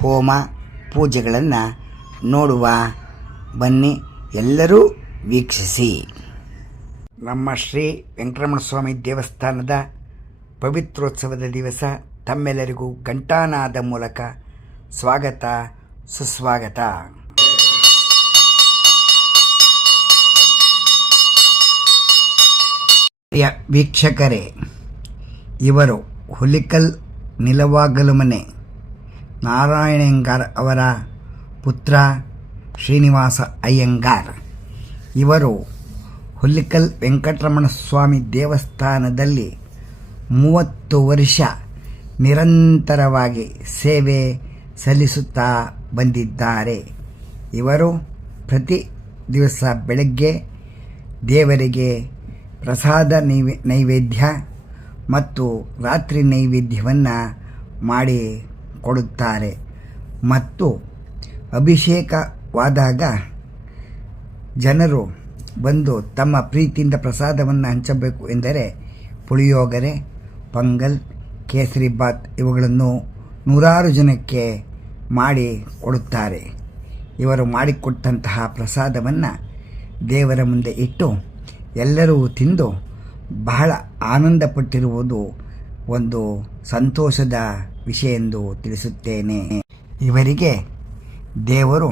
ಹೋಮ ಪೂಜೆಗಳನ್ನು ನೋಡುವ. ಬನ್ನಿ, ಎಲ್ಲರೂ ವೀಕ್ಷಿಸಿ. ನಮ್ಮ ಶ್ರೀ ವೆಂಕಟರಮಣ ಸ್ವಾಮಿ ದೇವಸ್ಥಾನದ ಪವಿತ್ರೋತ್ಸವದ ದಿವಸ ತಮ್ಮೆಲ್ಲರಿಗೂ ಘಂಟಾನಾದ ಮೂಲಕ ಸ್ವಾಗತ, ಸುಸ್ವಾಗತ. ವೀಕ್ಷಕರೇ, ಇವರು ಹುಲಿಕಲ್ ನಿಲವಾಗಲು ಮನೆ. ನಾರಾಯಣಯ್ಯಂಗಾರ್ ಅವರ ಪುತ್ರ ಶ್ರೀನಿವಾಸ ಅಯ್ಯಂಗಾರ್. ಇವರು ಹುಲ್ಲಿಕಲ್ ವೆಂಕಟರಮಣ ಸ್ವಾಮಿ ದೇವಸ್ಥಾನದಲ್ಲಿ ಮೂವತ್ತು ವರ್ಷ ನಿರಂತರವಾಗಿ ಸೇವೆ ಸಲ್ಲಿಸುತ್ತಾ ಬಂದಿದ್ದಾರೆ. ಇವರು ಪ್ರತಿ ದಿವಸ ಬೆಳಗ್ಗೆ ದೇವರಿಗೆ ಪ್ರಸಾದ ನೈವೇ, ನೈವೇದ್ಯ ಮತ್ತು ರಾತ್ರಿ ನೈವೇದ್ಯವನ್ನು ಮಾಡಿ ಕೊಡುತ್ತಾರೆ. ಮತ್ತು ಅಭಿಷೇಕವಾದಾಗ ಜನರು ಬಂದು ತಮ್ಮ ಪ್ರೀತಿಯಿಂದ ಪ್ರಸಾದವನ್ನು ಹಂಚಬೇಕು ಎಂದರೆ ಪುಳಿಯೋಗರೆ, ಪೊಂಗಲ್, ಕೇಸರಿ ಬಾತ್ ಇವುಗಳನ್ನು ನೂರಾರು ಜನಕ್ಕೆ ಮಾಡಿ ಕೊಡುತ್ತಾರೆ. ಇವರು ಮಾಡಿಕೊಟ್ಟಂತಹ ಪ್ರಸಾದವನ್ನು ದೇವರ ಮುಂದೆ ಇಟ್ಟು ಎಲ್ಲರೂ ತಿಂದು ಬಹಳ ಆನಂದಪಟ್ಟಿರುವುದು ಒಂದು ಸಂತೋಷದ ವಿಷಯ ಎಂದು ತಿಳಿಸುತ್ತೇನೆ. ಇವರಿಗೆ ದೇವರು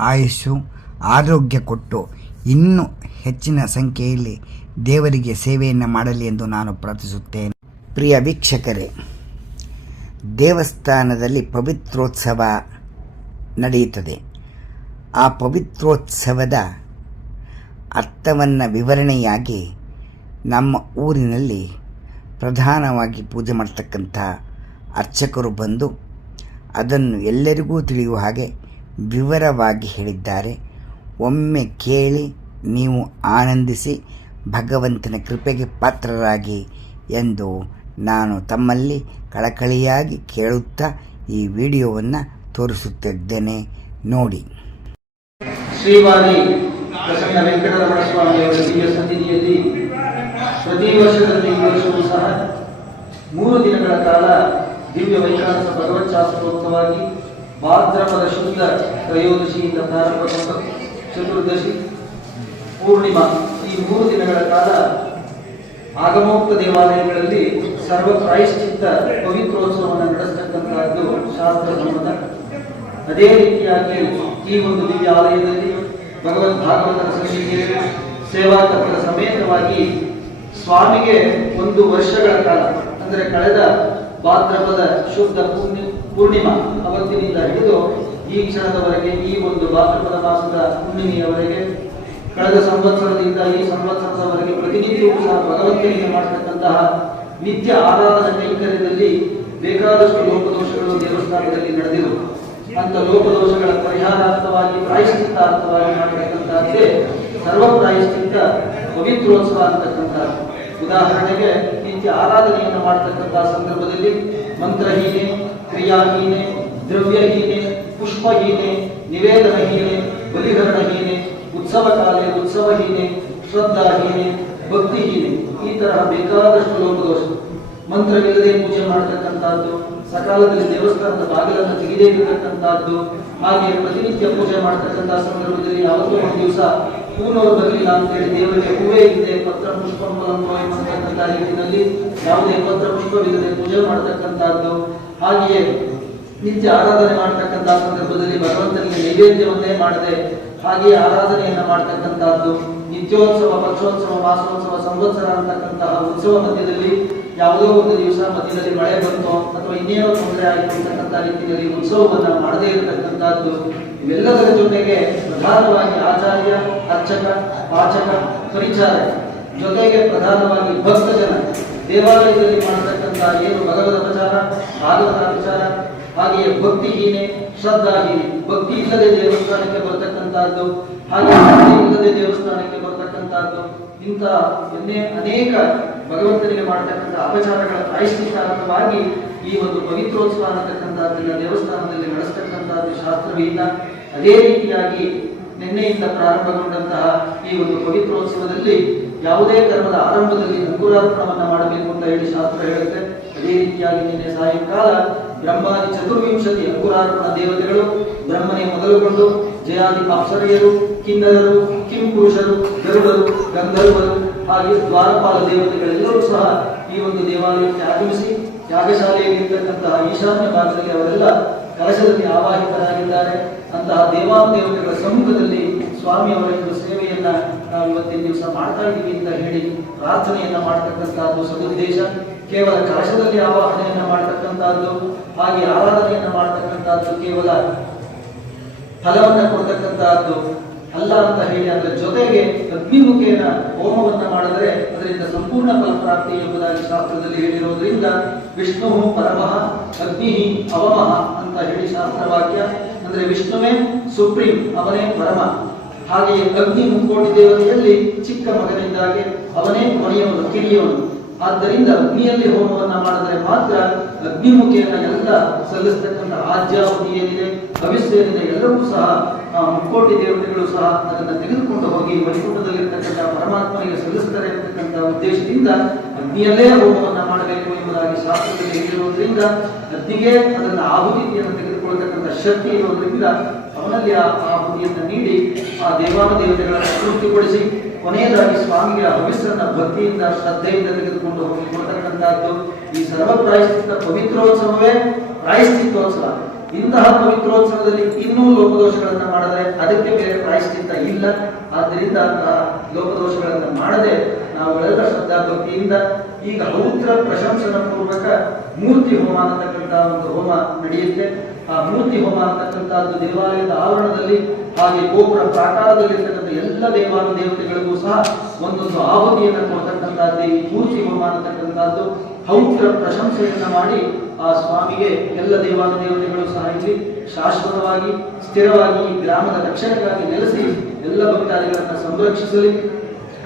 ಆಯುಸ್ಸು ಆರೋಗ್ಯ ಕೊಟ್ಟು ಇನ್ನೂ ಹೆಚ್ಚಿನ ಸಂಖ್ಯೆಯಲ್ಲಿ ದೇವರಿಗೆ ಸೇವೆಯನ್ನು ಮಾಡಲಿ ಎಂದು ನಾನು ಪ್ರಾರ್ಥಿಸುತ್ತೇನೆ. ಪ್ರಿಯ ವೀಕ್ಷಕರೇ, ದೇವಸ್ಥಾನದಲ್ಲಿ ಪವಿತ್ರೋತ್ಸವ ನಡೆಯುತ್ತದೆ. ಆ ಪವಿತ್ರೋತ್ಸವದ ಅರ್ಥವನ್ನು ವಿವರಣೆಯಾಗಿ ನಮ್ಮ ಊರಿನಲ್ಲಿ ಪ್ರಧಾನವಾಗಿ ಪೂಜೆ ಮಾಡ್ತಕ್ಕಂಥ ಅರ್ಚಕರು ಬಂದು ಅದನ್ನು ಎಲ್ಲರಿಗೂ ತಿಳಿಯುವ ಹಾಗೆ ವಿವರವಾಗಿ ಹೇಳಿದ್ದಾರೆ. ಒಮ್ಮೆ ಕೇಳಿ ನೀವು ಆನಂದಿಸಿ ಭಗವಂತನ ಕೃಪೆಗೆ ಪಾತ್ರರಾಗಿ ಎಂದು ನಾನು ತಮ್ಮಲ್ಲಿ ಕಳಕಳಿಯಾಗಿ ಕೇಳುತ್ತಾ ಈ ವಿಡಿಯೋವನ್ನು ತೋರಿಸುತ್ತಿದ್ದೇನೆ. ನೋಡಿ. ಶ್ರೀವಾದಿ ಪ್ರಸನ್ನ ವೆಂಕಟರಮಣ ಸ್ವಾಮಿಯವರ ದಿವ್ಯ ಸನ್ನಿಧಿಯಲ್ಲಿ ಪ್ರತಿ ವರ್ಷದಂತೆ ಈ ವರ್ಷವೂ ಸಹ ಮೂರು ದಿನಗಳ ಕಾಲ ದಿವ್ಯ ವೈಕಾಸ ಭಗವಚ್ಚಾಸ್ತ್ರೋತ್ಸವಾಗಿ ಭಾದ್ರಪದ ಶುದ್ಧ ತ್ರಯೋದಶಿಯಿಂದ ಪ್ರಾರಂಭಗೊಂಡ ಚತುರ್ದಶಿ ಪೂರ್ಣಿಮಾ. ಈ ಮೂರು ದಿನಗಳ ಕಾಲ ಆಗಮೋಕ್ತ ದೇವಾಲಯಗಳಲ್ಲಿ ಸರ್ವ ಪ್ರಾಯಶ್ಚಿತ್ತ ಪವಿತ್ರೋತ್ಸವವನ್ನು ನಡೆಸತಕ್ಕಂತಹದ್ದು ಶಾಸ್ತ್ರ ಧರ್ಮದ. ಅದೇ ರೀತಿಯಾಗಿ ಈ ಒಂದು ದಿವ್ಯ ಆಲಯದಲ್ಲಿ ಭಗವದ್ ಭಾಗವತರ ಸೇವಾ ಸೇವಾಕರ್ತರ ಸಮೇತವಾಗಿ ಸ್ವಾಮಿಗೆ ಒಂದು ವರ್ಷಗಳ ಕಾಲ, ಅಂದರೆ ಕಳೆದ ಭಾದ್ರಪದ ಶುದ್ಧ ಪೂರ್ಣಿ, ಪೂರ್ಣಿಮಾ ಅವತ್ತಿನಿಂದ ಹಿಡಿದು ಈ ಕ್ಷಣದವರೆಗೆ ಈ ಒಂದು ಭಾದ್ರಪದ ಮಾಸದ ಹುಣ್ಣಿಮೆಯವರೆಗೆ, ಕಳೆದ ಸಂವತ್ಸರದಿಂದ ಈ ಸಂವತ್ಸರದವರೆಗೆ ಪ್ರತಿನಿತ್ಯವೂ ಸಹ ಭಗವಂತನಿಗೆ ಮಾಡತಕ್ಕಂತಹ ನಿತ್ಯ ಆರಾಧನ ಕೈಂಕರ್ಯದಲ್ಲಿ ಬೇಕಾದಷ್ಟು ಲೋಪದೋಷಗಳು ದೇವಸ್ಥಾನದಲ್ಲಿ ನಡೆದಿರು ಅಂತ ಲೋಪದೋಷಗಳ ಪರಿಹಾರಾರ್ಥವಾಗಿ ಪ್ರಾಯಶ್ಚಿತ್ತಾರ್ಥವಾಗಿ ಮಾಡತಕ್ಕಂತಹದ್ದೇ ಸರ್ವ ಪ್ರಾಯಶ್ಚಿತ್ತ ಪವಿತ್ರೋತ್ಸವ ಅಂತಕ್ಕಂಥ ಉದಾಹರಣೆಗೆ, ನಿತ್ಯ ಆರಾಧನೆಯನ್ನು ಮಾಡತಕ್ಕಂತಹ ಸಂದರ್ಭದಲ್ಲಿ ಮಂತ್ರಹೀನೆ, ಕ್ರಿಯಾಹೀನೆ, ದ್ರವ್ಯಹೀನೆ, ಪುಷ್ಪಹೀನೆ, ನಿವೇದನಹೀನೆ, ಬಲಿಹರಣಹೀನೆ ಉತ್ಸವ ಕಾಲೇ ಉತ್ಸವಹೀನೆ, ಶ್ರದ್ಧಾಹೀನೆ, ಭಕ್ತಿಹೀನೆ, ಈ ತರಹ ಬೇಕಾದಷ್ಟು ಲೋಪದೋಷ ಮಂತ್ರವಿಲ್ಲದೆ ಪೂಜೆ ಮಾಡತಕ್ಕಂತಹದ್ದು ಸಕಾಲದಲ್ಲಿ ದೇವಸ್ಥಾನದ ಬಾಗಿಲನ್ನು ತೆಗೆದೇ ಇರತಕ್ಕಂತಹದ್ದು ಹಾಗೆ ಪ್ರತಿನಿತ್ಯ ಪೂಜೆ ಮಾಡತಕ್ಕಂತಹ ಸಂದರ್ಭದಲ್ಲಿ ಯಾವತ್ತೋ ಒಂದು ದಿವಸ ಹೂನವರು ಬರಲಿಲ್ಲ ಅಂತೇಳಿ ದೇವರಿಗೆ ಹೂವೇ ಇದೆ, ಪತ್ರ ಪುಷ್ಪ ಯಾವುದೇ ಪತ್ರ ಪುಷ್ಪವಿಲ್ಲದೆ ಪೂಜೆ ಮಾಡತಕ್ಕಂತಹದ್ದು. ಹಾಗೆಯೇ ನಿತ್ಯ ಆರಾಧನೆ ಮಾಡತಕ್ಕಂತಹ ಸಂದರ್ಭದಲ್ಲಿ ಭಗವಂತನಿಗೆ ನೈವೇದ್ಯವನ್ನೇ ಮಾಡದೆ ಹಾಗೆಯೇ ಆರಾಧನೆಯನ್ನ ಮಾಡತಕ್ಕಂತಹದ್ದು. ನಿತ್ಯೋತ್ಸವ, ಪಕ್ಷೋತ್ಸವ ಮಾಸೋತ್ಸವ ಸಂವತ್ಸರ ಅಂತಕ್ಕಂತಹ ಉತ್ಸವ ಮಧ್ಯದಲ್ಲಿ ಯಾವುದೋ ಒಂದು ದಿವಸ ಮಧ್ಯದಲ್ಲಿ ಮಳೆ ಬಂತು ಅಥವಾ ಇನ್ನೇನೋ ತೊಂದರೆ ಆಗಿರ್ತಕ್ಕಂಥ ರೀತಿಯಲ್ಲಿ ಉತ್ಸವವನ್ನು ಮಾಡದೇ ಇರತಕ್ಕಂಥದ್ದು, ಇವೆಲ್ಲದರ ಜೊತೆಗೆ ಪ್ರಧಾನವಾಗಿ ಆಚಾರ್ಯ, ಅರ್ಚಕ, ಪಾಚಕ ಪರಿಚಾರ ಜೊತೆಗೆ ಪ್ರಧಾನವಾಗಿ ಭಕ್ತ ಜನ ದೇವಾಲಯದಲ್ಲಿ ಮಾಡತಕ್ಕಂಥ ಏನು ಭಗವದ ಪ್ರಚಾರ, ಭಾಗವತ ಪ್ರಚಾರ, ಹಾಗೆಯೇ ಭಕ್ತಿಹೀನೆ ಶ್ರದ್ಧಾಹೀನೆ ಭಕ್ತಿ ಇಲ್ಲದೆ ದೇವಸ್ಥಾನಕ್ಕೆ ಬರ್ತಕ್ಕಂಥದ್ದು ಹಾಗೆ ಇಲ್ಲದೆ ದೇವಸ್ಥಾನಕ್ಕೆ ಬರ್ತಕ್ಕಂತಹದ್ದು ಇಂಥ ಎನ್ನೇ ಅನೇಕ ಭಗವಂತನಿಗೆ ಮಾಡತಕ್ಕಂಥ ಅಪಚಾರಗಳ ಪ್ರಾಯಶ್ಚಿತ್ತಾರ್ಥವಾಗಿ ಈ ಒಂದು ಪವಿತ್ರೋತ್ಸವ ಅನ್ನತಕ್ಕಂಥದ್ದನ್ನ ದೇವಸ್ಥಾನದಲ್ಲಿ ನಡೆಸ್ತಕ್ಕಂಥದ್ದು ಶಾಸ್ತ್ರವಿಲ್ಲ ಅದೇ ರೀತಿಯಾಗಿ ನಿನ್ನೆಯಿಂದ ಪ್ರಾರಂಭಗೊಂಡಂತಹ ಈ ಒಂದು ಪವಿತ್ರೋತ್ಸವದಲ್ಲಿ ಯಾವುದೇ ಕರ್ಮದ ಆರಂಭದಲ್ಲಿ ಅಂಕುರಾರ್ಪಣವನ್ನು ಮಾಡಬೇಕು ಅಂತ ಹೇಳಿ ಶಾಸ್ತ್ರ ಹೇಳುತ್ತೆ. ಅದೇ ರೀತಿಯಾಗಿ ನಿನ್ನೆ ಸಾಯಂಕಾಲ ಬ್ರಹ್ಮಾದಿ ಚತುರ್ವಿಂಶತಿ ಅಂಕುರಾರ್ಪಣ ದೇವತೆಗಳು ಬ್ರಹ್ಮನೇ ಮೊದಲುಗೊಂಡು ಜಯಾದಿ ಅಪ್ಸರೆಯರು ಕಿನ್ನರರು ಕಿಂಪುರುಷರು ಗರುಡರು, ಗಂಧರ್ವರು, ಹಾಗೆ ದ್ವಾರಪಾಲ ದೇವತೆಗಳೆಲ್ಲರೂ ಸಹ ಈ ಒಂದು ದೇವಾಲಯಕ್ಕೆ ಆಗಮಿಸಿ ಯಾಗಶಾಲೆಯಲ್ಲಿರ್ತಕ್ಕಂತಹ ಈಶಾನ್ಯ ಭಾಗದಲ್ಲಿ ಅವರೆಲ್ಲ ಕಲಶದಲ್ಲಿ ಆವಾಹಿತರಾಗಿದ್ದಾರೆ. ಅಂತಹ ದೇವಾದೇವತೆಗಳ ಸಮ್ಮುಖದಲ್ಲಿ ಸ್ವಾಮಿ ಅವರ ಒಂದು ಸೇವೆಯನ್ನ ನಾವು ಇವತ್ತಿನ ದಿವಸ ಮಾಡ್ತಾ ಇದ್ದೀವಿ ಅಂತ ಹೇಳಿ ಪ್ರಾರ್ಥನೆಯನ್ನ ಮಾಡ್ತಕ್ಕಂತಹದ್ದು ಸದುದ್ದೇಶ. ಕೇವಲ ಕಲಶದಲ್ಲಿ ಆವಾಹನೆಯನ್ನ ಮಾಡ್ತಕ್ಕಂತಹದ್ದು, ಹಾಗೆ ಆರಾಧನೆಯನ್ನ ಮಾಡ್ತಕ್ಕಂಥದ್ದು ಕೇವಲ ಫಲವನ್ನ ಕೊಡ್ತಕ್ಕಂತಹದ್ದು ಅಲ್ಲ ಅಂತ ಹೇಳಿ ಅದರ ಜೊತೆಗೆ ಅಗ್ನಿಮುಖೇನ ಹೋಮವನ್ನ ಮಾಡಿದರೆ ಅದರಿಂದ ಸಂಪೂರ್ಣ ಫಲಪ್ರಾಪ್ತಿ ಎಂಬುದಾಗಿ ಶಾಸ್ತ್ರದಲ್ಲಿ ಹೇಳಿರೋದ್ರಿಂದ ವಿಷ್ಣು ಪರಮಃ ಅಗ್ನಿ ಅವಮಃ ಅಂತ ಹೇಳಿ ಶಾಸ್ತ್ರವಾಕ್ಯ. ಅಂದ್ರೆ ವಿಷ್ಣುವೇ ಸುಪ್ರೀಂ, ಅವನೇ ಪರಮ. ಹಾಗೆಯೇ ಅಗ್ನಿ ಮುಕ್ಕೋಟಿ ದೇವತೆಯಲ್ಲಿ ಚಿಕ್ಕ ಮಗನಿಂದಾಗಿ ಅವನೇ ಕೊನೆಯವನು ಕಿರಿಯವನು. ಆದ್ದರಿಂದ ಅಗ್ನಿಯಲ್ಲಿ ಹೋಮವನ್ನ ಮಾಡಿದರೆ ಮಾತ್ರ ಅಗ್ನಿಮುಖಿಯನ್ನ ಎಲ್ಲ ಸಲ್ಲಿಸ್ತಕ್ಕಂಥ ಆಜ್ಯಾವಧಿ ಏನಿದೆ ಭವಿಷ್ಯ ಏನಿದೆ ಎಲ್ಲರೂ ಸಹ ಮುಕ್ಕೋಟಿ ದೇವತೆಗಳು ಸಹ ಅದನ್ನು ತೆಗೆದುಕೊಂಡು ಹೋಗಿ ವೈಕುಂಠದಲ್ಲಿರ್ತಕ್ಕಂಥ ಪರಮಾತ್ಮನಿಗೆ ಸಲ್ಲಿಸ್ತಾರೆ ಅಂತಕ್ಕಂಥ ಉದ್ದೇಶದಿಂದ ಅಗ್ನಿಯಲ್ಲೇ ಹೋಮವನ್ನು ಮಾಡಬೇಕು ಎಂಬುದಾಗಿ ಶಾಸ್ತ್ರದಲ್ಲಿ ಹೇಳಿರುವುದರಿಂದ ಅಗ್ನಿಗೆ ಅದನ್ನ ಆಹುತಿಯನ್ನು ತೆಗೆದುಕೊಳ್ಳತಕ್ಕಂಥ ಶಕ್ತಿ ಇರುವುದರಿಂದ ಅವನಲ್ಲಿ ಆ ಆಹುತಿಯನ್ನು ನೀಡಿ ಆ ದೇವಾನುದೇವತೆಗಳನ್ನು ದೇವತೆಗಳನ್ನು ತೃಪ್ತಿಗೊಳಿಸಿ ಕೊನೆಯದಾಗಿ ಸ್ವಾಮಿಯ ಹವಿಸ್ಸನ್ನ ಭಕ್ತಿಯಿಂದ ಶ್ರದ್ಧೆಯಿಂದ ತೆಗೆದುಕೊಂಡು ಹೋಗಿ ಕೊಡ್ತಕ್ಕಂಥದ್ದು ಈ ಸರ್ವ ಪ್ರಾಯಶ್ಚಿತ್ತ ಪವಿತ್ರೋತ್ಸವವೇ ಪ್ರಾಯಶ್ಚಿತ್ತೋತ್ಸವ. ಇಂತಹ ಪವಿತ್ರೋತ್ಸವದಲ್ಲಿ ಇನ್ನೂ ಲೋಪದೋಷಗಳನ್ನು ಮಾಡಿದ್ರೆ ಅದಕ್ಕೆ ಬೇರೆ ಪ್ರಾಯಶ್ಚಿತ್ತ ಇಲ್ಲ. ಆದ್ದರಿಂದ ಅಂತಹ ಲೋಪದೋಷಗಳನ್ನು ಮಾಡದೆ ನಾವುಗಳೆಲ್ಲ ಶ್ರದ್ಧಾ ಭಕ್ತಿಯಿಂದ ಈಗ ಹೌತ್ರ ಪ್ರಶಂಸನ ಪೂರ್ವಕ ಮೂರ್ತಿ ಹೋಮ ಅಂತಕ್ಕಂಥ ಒಂದು ಹೋಮ ನಡೆಯುತ್ತೆ. ಆ ಮೂರ್ತಿ ಹೋಮ ಅನ್ನತಕ್ಕಂಥದ್ದು ದೇವಾಲಯದ ಆವರಣದಲ್ಲಿ ಹಾಗೆ ಗೋಪುರ ಪ್ರಾಕಾರದಲ್ಲಿರ್ತಕ್ಕಂಥ ಎಲ್ಲ ದೇವಾನು ದೇವತೆಗಳಿಗೂ ಸಹ ಒಂದೊಂದು ಆಹುತಿಯನ್ನು ಕೊಡ್ತಕ್ಕಂಥದ್ದು ಈ ಪೂಜೆ ಹೌತ್ರ ಪ್ರಶಂಸೆಯನ್ನ ಮಾಡಿ ಆ ಸ್ವಾಮಿಗೆ ಎಲ್ಲ ದೇವಾನ ದೇವತೆಗಳು ಸಹ ಶಾಶ್ವತವಾಗಿ, ಸ್ಥಿರವಾಗಿ ಈ ಗ್ರಾಮದ ರಕ್ಷಣೆಗಾಗಿ ನೆಲೆಸಿ ಎಲ್ಲ ಭಕ್ತಾದಿಗಳನ್ನ ಸಂರಕ್ಷಿಸಲಿ.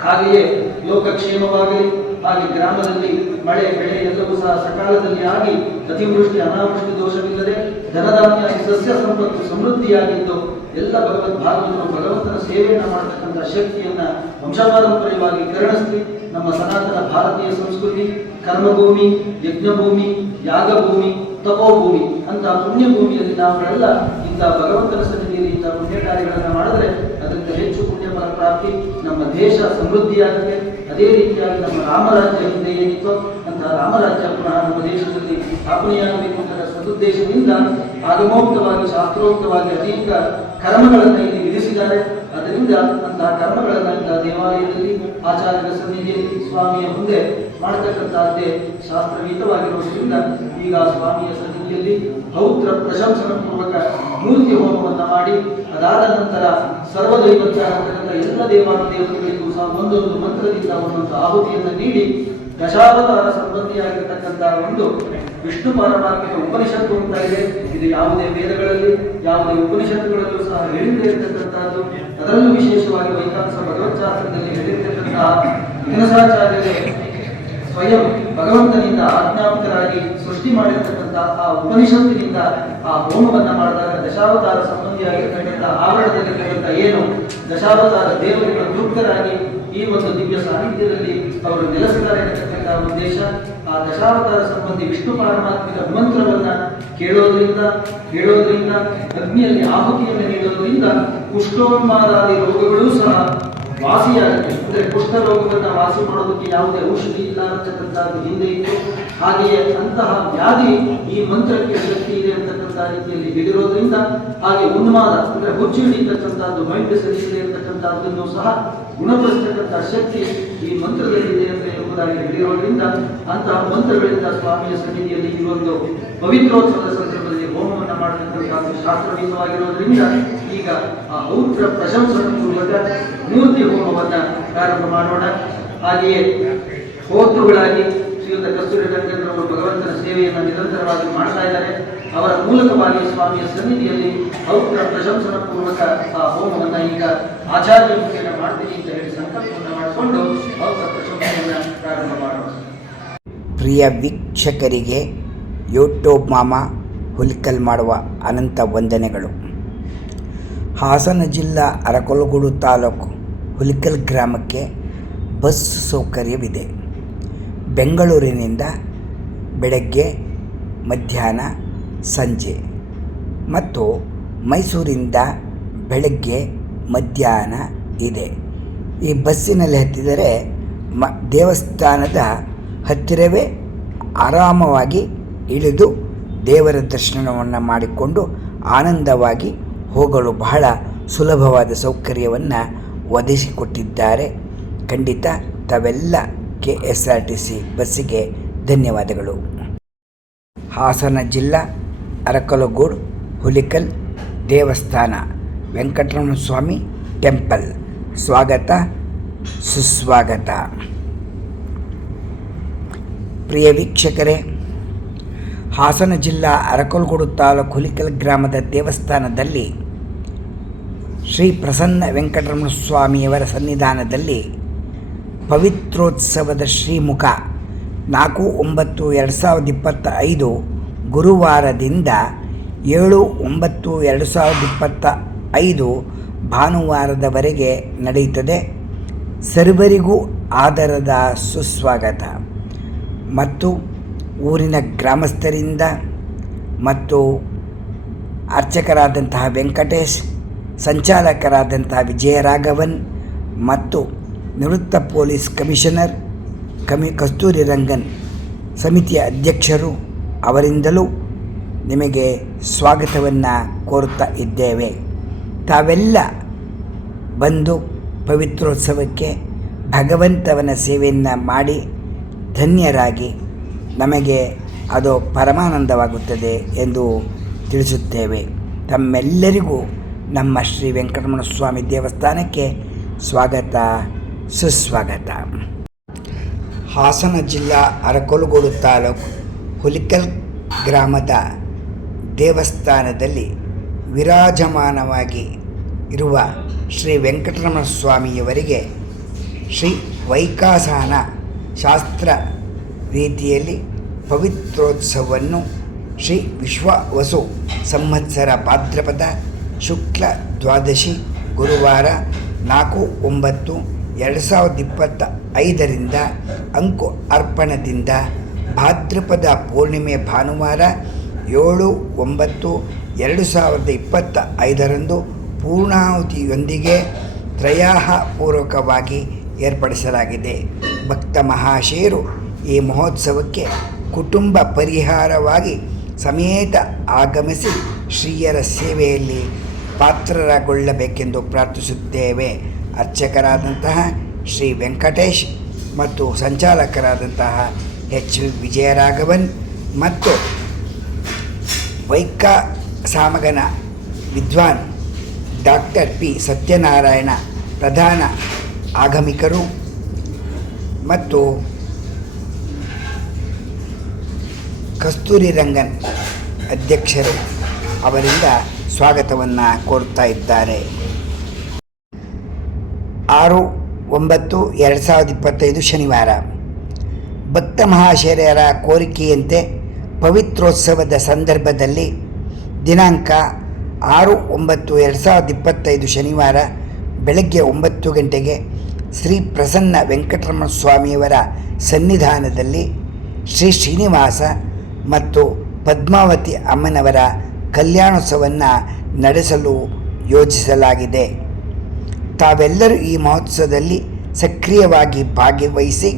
ಹಾಗೆಯೇ ಲೋಕಕ್ಷೇಮವಾಗಲಿ, ಹಾಗೆ ಗ್ರಾಮದಲ್ಲಿ ಮಳೆ, ಬೆಳೆ ಎಲ್ಲವೂ ಸಹ ಸಕಾಲದಲ್ಲಿ ಆಗಿ ಅತಿವೃಷ್ಟಿ, ಅನಾವೃಷ್ಟಿ ದೋಷವಿಲ್ಲದೆ ಧನಧಾನ್ಯ, ಸಸ್ಯ ಸಂಪತ್ತು ಸಮೃದ್ಧಿಯಾಗಿದ್ದು ಎಲ್ಲ ಭಗವತ್ ಭಾಗವತರು ಭಗವಂತನ ಸೇವೆಯನ್ನ ಮಾಡತಕ್ಕಂಥ ಶಕ್ತಿಯನ್ನ ವಂಶಪಾರಂಪರ್ಯವಾಗಿ ಕರುಣಿಸಲಿ. ನಮ್ಮ ಸನಾತನ ಭಾರತೀಯ ಸಂಸ್ಕೃತಿ, ಕರ್ಮಭೂಮಿ, ಯಜ್ಞಭೂಮಿ, ಯಾಗಭೂಮಿ, ತಪೋಭೂಮಿ ಅಂತ ಪುಣ್ಯಭೂಮಿಯಲ್ಲಿ ನಾವುಗಳೆಲ್ಲ ಇಂಥ ಭಗವಂತನ ಸನ್ನಿಧಿಯಲ್ಲಿ ಇಂಥ ಪುಣ್ಯ ಕಾರ್ಯಗಳನ್ನ ಮಾಡಿದ್ರೆ ಅದರಿಂದ ಹೆಚ್ಚು ಪುಣ್ಯ ಫಲ ಪ್ರಾಪ್ತಿ ನಮ್ಮ ದೇಶ ಸಮೃದ್ಧಿಯಾಗುತ್ತೆ. ಅದೇ ರೀತಿಯಾಗಿ ನಮ್ಮ ರಾಮರಾಜ್ಯ ಹಿಂದೆ ಏನಿತ್ತು ರಾಮರಾಜ್ಯ ನಮ್ಮ ದೇಶದಲ್ಲಿ ಸ್ಥಾಪನೆಯಾಗಬೇಕು ಅಂತ ಸದುದ್ದೇಶದಿಂದ ಆಗಮೋಕ್ತವಾಗಿ ಶಾಸ್ತ್ರೋಕ್ತವಾಗಿ ಅನೇಕ ಕರ್ಮಗಳನ್ನು ಇಲ್ಲಿ ವಿಧಿಸಿದ್ದಾರೆ. ಅದರಿಂದ ಅಂತಹ ಕರ್ಮಗಳನ್ನ ಇಂಥ ದೇವಾಲಯದಲ್ಲಿ ಆಚಾರ್ಯರ ಸನ್ನಿಧಿಯಲ್ಲಿ ಸ್ವಾಮಿಯ ಮುಂದೆ ಮಾಡತಕ್ಕಂತಹದ್ದೇ ಶಾಸ್ತ್ರವೀತವಾಗಿರುವುದರಿಂದ ಈಗ ಸ್ವಾಮಿಯ ಸನ್ನಿಧಿಯಲ್ಲಿ ಪೌತ್ರ ಪ್ರಶಂಸನ ಪೂರ್ವಕ ಮೂರ್ತಿ ಹೋಮವನ್ನು ಮಾಡಿ, ಅದಾದ ನಂತರ ಸರ್ವದೈವತ್ಯ ಎಲ್ಲ ದೇವಾನ ದೇವತೆಗಳಿಗೂ ಸಹ ಒಂದೊಂದು ಮಂತ್ರದಿಂದ ಒಂದೊಂದು ಆಹುತಿಯನ್ನು ನೀಡಿ ದಶಾವತಾರ ಸಂಬಂಧಿಯಾಗಿರ್ತಕ್ಕಂಥ ಒಂದು ವಿಷ್ಣು ಪಾರಮಾರ್ಥಿಕ ಉಪನಿಷತ್ತು ಅಂತ ಇದೆ. ಇದು ಯಾವುದೇ ವೇದಗಳಲ್ಲಿ, ಯಾವುದೇ ಉಪನಿಷತ್ತುಗಳಲ್ಲೂ ಸಹ ಹೇಳಿದ್ದೇ ಇರತಕ್ಕಂಥದ್ದು ಅದರಲ್ಲೂ ವಿಶೇಷವಾಗಿ ವೈಕಾಂಸ ಭಗವತ್ಶಾಸ್ತ್ರದಲ್ಲಿ ಹೇಳಿರ್ತಕ್ಕಂತಹ ವಿಘ್ನಸಾಚಾರ್ಯರೇ ಸ್ವಯಂ ಭಗವಂತನಿಂದ ಆಜ್ಞಾಪಿತರಾಗಿ ಸೃಷ್ಟಿ ಮಾಡಿರ್ತಕ್ಕಂಥ ಆ ಉಪನಿಷತ್ತಿನಿಂದ ಆ ಹೋಮವನ್ನ ಮಾಡಿದಾಗ ದಶಾವತಾರ ಸಂಬಂಧಿಯಾಗಿರ್ತಕ್ಕಂಥ ಆವರಣದಲ್ಲಿರ್ತಕ್ಕಂಥ ಏನು ದಶಾವತಾರ ದೇವರಿಗೆ ತೃಪ್ತರಾಗಿ ಈ ಒಂದು ದಿವ್ಯ ಸಾಹಿತ್ಯದಲ್ಲಿ ಅವರು ನೆಲೆಸಿದ್ದಾರೆ ಎನ್ನತಕ್ಕಂಥ ಉದ್ದೇಶ. ಆ ದಶಾವತಾರ ಸಂಬಂಧಿ ವಿಷ್ಣು ಪಾರಮಾತ್ಮಿಕ ಮಂತ್ರವನ್ನ ಕೇಳೋದ್ರಿಂದ ಹೇಳೋದ್ರಿಂದ ಅಗ್ನಿಯಲ್ಲಿ ಆಹುತಿಯನ್ನು ನೀಡೋದ್ರಿಂದ ಕುಷ್ಠೋನ್ಮಾದಾದಿ ರೋಗಗಳೂ ಸಹ ವಾಸಿಯಾಗುತ್ತೆ ಅಂದ್ರೆ ಕುಷ್ಠ ರೋಗವನ್ನ ವಾಸಿ ಮಾಡೋದಕ್ಕೆ ಯಾವುದೇ ಔಷಧಿ ಇಲ್ಲ ಅಂತಕ್ಕಂಥದ್ದು ಹಿಂದೆ ಇತ್ತು ಹಾಗೆಯೇ ಅಂತಹ ವ್ಯಾಧಿ ಈ ಮಂತ್ರಕ್ಕೆ ಶಕ್ತಿ ಇದೆ ಅಂತಕ್ಕಂಥ ರೀತಿಯಲ್ಲಿ ಹೇಳಿರೋದ್ರಿಂದ ಹಾಗೆ ಉನ್ಮಾದ, ಅಂದ್ರೆ ಹುಚ್ಚು ಹಿಡಿತಕ್ಕಂಥದ್ದು, ಮೈಂಡ್ ಸರಿ ಇದೆ ಅಂತಕ್ಕಂಥದ್ದನ್ನು ಸಹ ಗುಣಪಡಿಸ್ತಕ್ಕಂಥ ಶಕ್ತಿ ಈ ಮಂತ್ರದಲ್ಲಿ ಇದೆ ಅಂತ ಎಂಬುದಾಗಿ ಹೇಳಿರೋದ್ರಿಂದ ಅಂತಹ ಮಂತ್ರಗಳಿಂದ ಸ್ವಾಮಿಯ ಸನ್ನಿಧಿಯಲ್ಲಿ ಈ ಒಂದು ಪವಿತ್ರೋತ್ಸವದ ಸಂದರ್ಭದಲ್ಲಿ ಹೋಮವನ್ನ ಮಾಡತಕ್ಕಂಥ ಶಾಸ್ತ್ರವೀತವಾಗಿರೋದ್ರಿಂದ ಈಗ ಆ ಔತ್ರ ಪ್ರಶಂಸನ ಮೂಲಕ ಮೂರ್ತಿ ಹೋಮವನ್ನ ಪ್ರಾರಂಭ ಮಾಡೋಣ. ಹಾಗೆಯೇ ಹೋತೃಗಳಾಗಿ ಶ್ರೀಯುತ ಕಸ್ತೂರಿ ರಂಗನವರು ಭಗವಂತನ ಸೇವೆಯನ್ನು ನಿರಂತರವಾಗಿ ಮಾಡ್ತಾ ಇದ್ದಾರೆ. ಅವರ ಮೂಲಕವಾಗಿ ಸ್ವಾಮಿಯ ಸನ್ನಿಧಿಯಲ್ಲಿ ಔತ್ರ ಪ್ರಶಂಸನ ಪೂರ್ವಕ ಆ ಹೋಮವನ್ನು ಈಗ ಆಚಾರ್ಯ ಮುಖೇನ ಮಾಡ್ತೀನಿ ಅಂತ ಹೇಳಿ ಸಂಕಲ್ಪವನ್ನು ಮಾಡಿಕೊಂಡು ಔತ್ರ ಮಾಡೋಣ ಪ್ರಿಯ ವೀಕ್ಷಕರಿಗೆ ಯೂಟ್ಯೂಬ್ ಮಾಮ ಹುಲಿಕಲ್ ಮಾಡುವ ಅನಂತ ವಂದನೆಗಳು. ಹಾಸನ ಜಿಲ್ಲಾ ಅರಕಲಗೂಡು ತಾಲೂಕು ಹುಲಿಕಲ್ ಗ್ರಾಮಕ್ಕೆ ಬಸ್ ಸೌಕರ್ಯವಿದೆ. ಬೆಂಗಳೂರಿನಿಂದ ಬೆಳಗ್ಗೆ ಮಧ್ಯಾಹ್ನ ಸಂಜೆ ಮತ್ತು ಮೈಸೂರಿಂದ ಬೆಳಗ್ಗೆ ಮಧ್ಯಾಹ್ನ ಇದೆ. ಈ ಬಸ್ಸಿನಲ್ಲಿ ಹತ್ತಿದರೆ ಮ, ದೇವಸ್ಥಾನದ ಹತ್ತಿರವೇ ಆರಾಮವಾಗಿ ಇಳಿದು ದೇವರ ದರ್ಶನವನ್ನು ಮಾಡಿಕೊಂಡು ಆನಂದವಾಗಿ ಹೋಗಲು ಬಹಳ ಸುಲಭವಾದ ಸೌಕರ್ಯವನ್ನು ಒದಗಿಸಿಕೊಟ್ಟಿದ್ದಾರೆ. ಖಂಡಿತ ತಾವೆಲ್ಲ K S R T C ಬಸ್ಸಿಗೆ ಧನ್ಯವಾದಗಳು. ಹಾಸನ ಜಿಲ್ಲಾ ಅರಕಲಗೂಡು ಹುಲಿಕಲ್ ದೇವಸ್ಥಾನ ವೆಂಕಟರಮಣ ಸ್ವಾಮಿ ಟೆಂಪಲ್. ಸ್ವಾಗತ. ಸುಸ್ವಾಗತ. ಪ್ರಿಯ ವೀಕ್ಷಕರೇ, ಹಾಸನ ಜಿಲ್ಲಾ ಅರಕಲ್ಗೋಡು ತಾಲೂಕು ಹುಲಿಕಲ್ ಗ್ರಾಮದ ದೇವಸ್ಥಾನದಲ್ಲಿ ಶ್ರೀ ಪ್ರಸನ್ನ ವೆಂಕಟರಮಣ ಸ್ವಾಮಿಯವರ ಸನ್ನಿಧಾನದಲ್ಲಿ ಪವಿತ್ರೋತ್ಸವದ ಶ್ರೀಮುಖ ನಾಲ್ಕು ಒಂಬತ್ತು ಎರಡು ಸಾವಿರದ ಇಪ್ಪತ್ತ ಐದು ಗುರುವಾರದಿಂದ ಏಳು ಒಂಬತ್ತು ಎರಡು ಸಾವಿರದ ಇಪ್ಪತ್ತ ಐದು ಭಾನುವಾರದವರೆಗೆ ನಡೆಯುತ್ತದೆ. ಸರ್ವರಿಗೂ ಆದರದ ಸುಸ್ವಾಗತ. ಮತ್ತು ಊರಿನ ಗ್ರಾಮಸ್ಥರಿಂದ ಮತ್ತು ಅರ್ಚಕರಾದಂತಹ ವೆಂಕಟೇಶ್, ಸಂಚಾಲಕರಾದಂತಹ ವಿಜಯರಾಘವನ್ ಮತ್ತು ನಿವೃತ್ತ ಪೊಲೀಸ್ ಕಮಿಷನರ್, ಕಮಿ, ಕಸ್ತೂರಿ ರಂಗನ್ ಸಮಿತಿಯ ಅಧ್ಯಕ್ಷರು ಅವರಿಂದಲೂ ನಿಮಗೆ ಸ್ವಾಗತವನ್ನು ಕೋರುತ್ತಾ ಇದ್ದೇವೆ. ತಾವೆಲ್ಲ ಬಂದು ಪವಿತ್ರೋತ್ಸವಕ್ಕೆ ಭಗವಂತವನ ಸೇವೆಯನ್ನು ಮಾಡಿ ಧನ್ಯರಾಗಿ ನಮಗೆ ಅದು ಪರಮಾನಂದವಾಗುತ್ತದೆ ಎಂದು ತಿಳಿಸುತ್ತೇವೆ. ತಮ್ಮೆಲ್ಲರಿಗೂ ನಮ್ಮ ಶ್ರೀ ವೆಂಕಟರಮಣ ಸ್ವಾಮಿ ದೇವಸ್ಥಾನಕ್ಕೆ ಸ್ವಾಗತ, ಸುಸ್ವಾಗತ. ಹಾಸನ ಜಿಲ್ಲಾ ಅರಕಲಗೂಡು ತಾಲೂಕು ಹುಲಿಕಲ್ ಗ್ರಾಮದ ದೇವಸ್ಥಾನದಲ್ಲಿ ವಿರಾಜಮಾನವಾಗಿ ಇರುವ ಶ್ರೀ ವೆಂಕಟರಮಣ ಸ್ವಾಮಿಯವರಿಗೆ ಶ್ರೀ ವೈಕಾಸನ ಶಾಸ್ತ್ರ ರೀತಿಯಲ್ಲಿ ಪವಿತ್ರೋತ್ಸವವನ್ನು ಶ್ರೀ ವಿಶ್ವವಸು ಸಂವತ್ಸರ ಭಾದ್ರಪದ ಶುಕ್ಲ ದ್ವಾದಶಿ ಗುರುವಾರ ನಾಲ್ಕು ಒಂಬತ್ತು ಎರಡು ಸಾವಿರದ ಇಪ್ಪತ್ತ ಐದರಿಂದ ಅಂಕು ಅರ್ಪಣದಿಂದ ಭಾದ್ರಪದ ಪೂರ್ಣಿಮೆ ಭಾನುವಾರ ಏಳು ಒಂಬತ್ತು ಎರಡು ಸಾವಿರದ ಇಪ್ಪತ್ತ ಐದರಂದು ಪೂರ್ಣಾಹುತಿಯೊಂದಿಗೆ ತ್ರಯಾಹ ಪೂರ್ವಕವಾಗಿ ಏರ್ಪಡಿಸಲಾಗಿದೆ. ಭಕ್ತ ಮಹಾಶಯರು ಈ ಮಹೋತ್ಸವಕ್ಕೆ ಕುಟುಂಬ ಪರಿಹಾರವಾಗಿ ಸಮೇತ ಆಗಮಿಸಿ ಶ್ರೀಯರ ಸೇವೆಯಲ್ಲಿ ಪಾತ್ರರಗೊಳ್ಳಬೇಕೆಂದು ಪ್ರಾರ್ಥಿಸುತ್ತೇವೆ. ಅರ್ಚಕರಾದಂತಹ ಶ್ರೀ ವೆಂಕಟೇಶ್ ಮತ್ತು ಸಂಚಾಲಕರಾದಂತಹ ಎಚ್ ವಿ ವಿಜಯರಾಘವನ್ ಮತ್ತು ವೈಕ ಸಾಮಗನ ವಿದ್ವಾನ್ ಡಾಕ್ಟರ್ ಪಿ. ಸತ್ಯನಾರಾಯಣ ಪ್ರಧಾನ ಆಗಮಿಕರು ಮತ್ತು ಕಸ್ತೂರಿ ರಂಗನ್ ಅಧ್ಯಕ್ಷರು ಅವರಿಂದ ಸ್ವಾಗತವನ್ನು ಕೋರ್ತಾ ಇದ್ದಾರೆ. ಆರು ಒಂಬತ್ತು ಎರಡು ಸಾವಿರದ ಇಪ್ಪತ್ತೈದು ಶನಿವಾರ. ಭಕ್ತ ಮಹಾಶಯರ ಕೋರಿಕೆಯಂತೆ ಪವಿತ್ರೋತ್ಸವದ ಸಂದರ್ಭದಲ್ಲಿ ದಿನಾಂಕ ಆರು ಒಂಬತ್ತು ಎರಡು ಸಾವಿರದ ಇಪ್ಪತ್ತೈದು ಶನಿವಾರ ಬೆಳಗ್ಗೆ ಒಂಬತ್ತು ಗಂಟೆಗೆ ಶ್ರೀ ಪ್ರಸನ್ನ ವೆಂಕಟರಮಣ ಸ್ವಾಮಿಯವರ ಸನ್ನಿಧಾನದಲ್ಲಿ ಶ್ರೀ ಶ್ರೀನಿವಾಸ ಮತ್ತು ಪದ್ಮಾವತಿ ಅಮ್ಮನವರ ಕಲ್ಯಾಣೋತ್ಸವವನ್ನು ನಡೆಸಲು ಯೋಜಿಸಲಾಗಿದೆ. ತಾವೆಲ್ಲರೂ ಈ ಮಹೋತ್ಸವದಲ್ಲಿ ಸಕ್ರಿಯವಾಗಿ ಭಾಗವಹಿಸಿ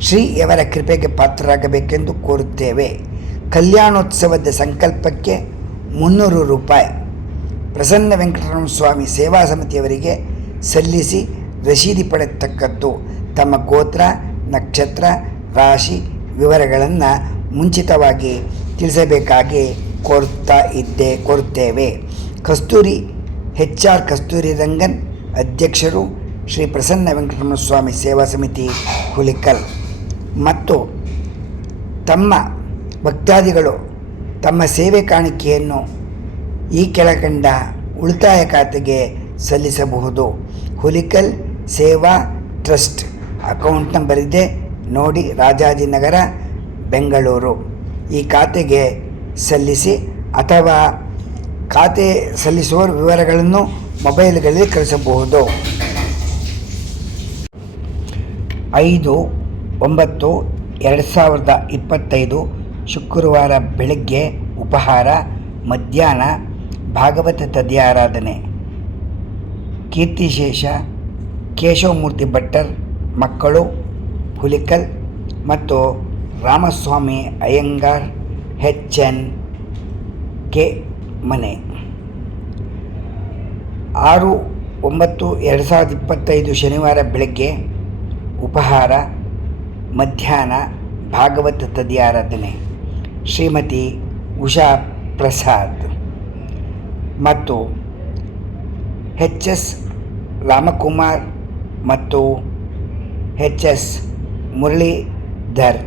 ಶ್ರೀಯವರ ಕೃಪೆಗೆ ಪಾತ್ರರಾಗಬೇಕೆಂದು ಕೋರುತ್ತೇವೆ. ಕಲ್ಯಾಣೋತ್ಸವದ ಸಂಕಲ್ಪಕ್ಕೆ ಮುನ್ನೂರು ರೂಪಾಯಿ. ಪ್ರಸನ್ನ ವೆಂಕಟರಮಣ ಸ್ವಾಮಿ ಸೇವಾ ಸಮಿತಿಯವರಿಗೆ ಸಲ್ಲಿಸಿ ರಶೀದಿ ಪಡೆಯತಕ್ಕದ್ದು ತಮ್ಮ ಗೋತ್ರ, ನಕ್ಷತ್ರ, ರಾಶಿ ವಿವರಗಳನ್ನು ಮುಂಚಿತವಾಗಿ ತಿಳಿಸಬೇಕಾಗಿ ಕೋರ್ತಾ ಇದ್ದೇ, ಕೋರುತ್ತೇವೆ. ಕಸ್ತೂರಿ, ಹೆಚ್ ಆರ್ ಕಸ್ತೂರಿ ರಂಗನ್ ಅಧ್ಯಕ್ಷರು ಶ್ರೀ ಪ್ರಸನ್ನ ವೆಂಕಟರಮಣ ಸ್ವಾಮಿ ಸೇವಾ ಸಮಿತಿ ಹುಲಿಕಲ್. ಮತ್ತು ತಮ್ಮ ಭಕ್ತಾದಿಗಳು ತಮ್ಮ ಸೇವೆ ಕಾಣಿಕೆಯನ್ನು ಈ ಕೆಳಕಂಡ ಉಳಿತಾಯ ಖಾತೆಗೆ ಸಲ್ಲಿಸಬಹುದು. ಹುಲಿಕಲ್ ಸೇವಾ ಟ್ರಸ್ಟ್ ಅಕೌಂಟ್ ನಂಬರ್ ಇದೆ. ನೋಡಿ ರಾಜಾಜಿನಗರ, ಬೆಂಗಳೂರು. ಈ ಖಾತೆಗೆ ಸಲ್ಲಿಸಿ ಅಥವಾ ಖಾತೆ ಸಲ್ಲಿಸುವ ವಿವರಗಳನ್ನು ಮೊಬೈಲ್ಗಳಲ್ಲಿ ಕಳಿಸಬಹುದು. ಐದು, ಒಂಬತ್ತು, ಎರಡು ಸಾವಿರದ ಇಪ್ಪತ್ತೈದು ಶುಕ್ರವಾರ ಬೆಳಗ್ಗೆ ಉಪಹಾರ, ಮಧ್ಯಾಹ್ನ ಭಾಗವತ ತದ್ಯಾರಾಧನೆ, ಕೀರ್ತಿಶೇಷ, ಕೇಶವಮೂರ್ತಿ ಭಟ್ಟರ್, ಮಕ್ಕಳು, ಹುಲಿಕಲ್ ಮತ್ತು Ramaswamy Iyengar H N K ಮನೆ. ಆರು ಒಂಬತ್ತು ಎರಡು ಸಾವಿರದ ಇಪ್ಪತ್ತೈದು ಶನಿವಾರ ಬೆಳಗ್ಗೆ ಉಪಹಾರ, ಮಧ್ಯಾಹ್ನ ಭಾಗವತ ತದ್ಯಾರಾಧನೆ. ಶ್ರೀಮತಿ ಉಷಾ ಪ್ರಸಾದ್. ಮತ್ತು ಎಚ್ ಎಸ್ ರಾಮಕುಮಾರ್ ಮತ್ತು H S Muralidhar,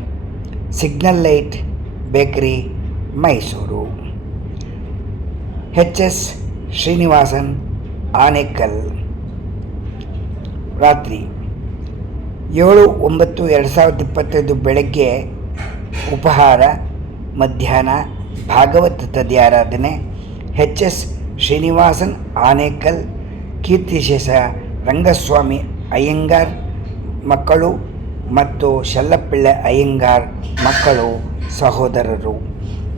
signal light bakery, Mysuru. H S Srinivasan, Anekal. ರಾತ್ರಿ ಏಳು ಒಂಬತ್ತು ಎರಡು ಸಾವಿರದ ಇಪ್ಪತ್ತೈದು ಬೆಳಗ್ಗೆ ಉಪಹಾರ ಮಧ್ಯಾಹ್ನ ಭಾಗವತ ತದ್ಯಾರಾಧನೆ, ಎಚ್ ಎಸ್ ಶ್ರೀನಿವಾಸನ್, ಆನೇಕಲ್, ಕೀರ್ತಿಶೇಷ, ರಂಗಸ್ವಾಮಿ, ಅಯ್ಯಂಗಾರ್ ಮಕ್ಕಳು ಮತ್ತು ಶಲ್ಲಪ್ಪಿಳ್ಳೆ ಅಯ್ಯಂಗಾರ್ ಮಕ್ಕಳು ಸಹೋದರರು.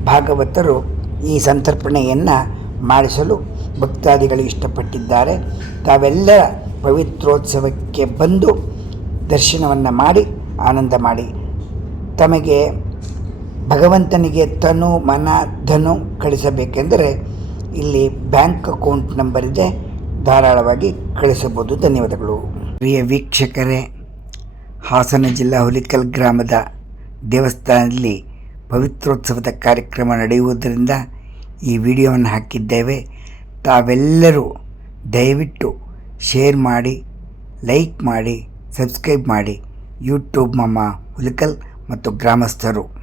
ಭಾಗವತರು ಈ ಸಂತರ್ಪಣೆಯನ್ನು ಮಾಡಿಸಲು ಭಕ್ತಾದಿಗಳು ಇಷ್ಟಪಟ್ಟಿದ್ದಾರೆ. ತಾವೆಲ್ಲ ಪವಿತ್ರೋತ್ಸವಕ್ಕೆ ಬಂದು ದರ್ಶನವನ್ನು ಮಾಡಿ, ಆನಂದ ಮಾಡಿ, ತಮಗೆ ಭಗವಂತನಿಗೆ ತನು, ಮನ, ಧನು ಕಳಿಸಬೇಕೆಂದರೆ ಇಲ್ಲಿ ಬ್ಯಾಂಕ್ ಅಕೌಂಟ್ ನಂಬರ್ ಇದೆ. ಧಾರಾಳವಾಗಿ ಕಳಿಸಬಹುದು. ಧನ್ಯವಾದಗಳು. ಪ್ರಿಯ ವೀಕ್ಷಕರೇ, ಹಾಸನ ಜಿಲ್ಲಾ ಹುಲಿಕಲ್ ಗ್ರಾಮದ ದೇವಸ್ಥಾನದಲ್ಲಿ ಪವಿತ್ರೋತ್ಸವದ ಕಾರ್ಯಕ್ರಮ ನಡೆಯುವುದರಿಂದ ಈ ವಿಡಿಯೋವನ್ನು ಹಾಕಿದ್ದೇವೆ. ತಾವೆಲ್ಲರೂ ದಯವಿಟ್ಟು ಶೇರ್ ಮಾಡಿ, ಲೈಕ್ ಮಾಡಿ, ಸಬ್ಸ್ಕ್ರೈಬ್ ಮಾಡಿ. ಯೂಟ್ಯೂಬ್ ಮಮ್ಮ ಹುಲಿಕಲ್ ಮತ್ತು ಗ್ರಾಮಸ್ಥರು.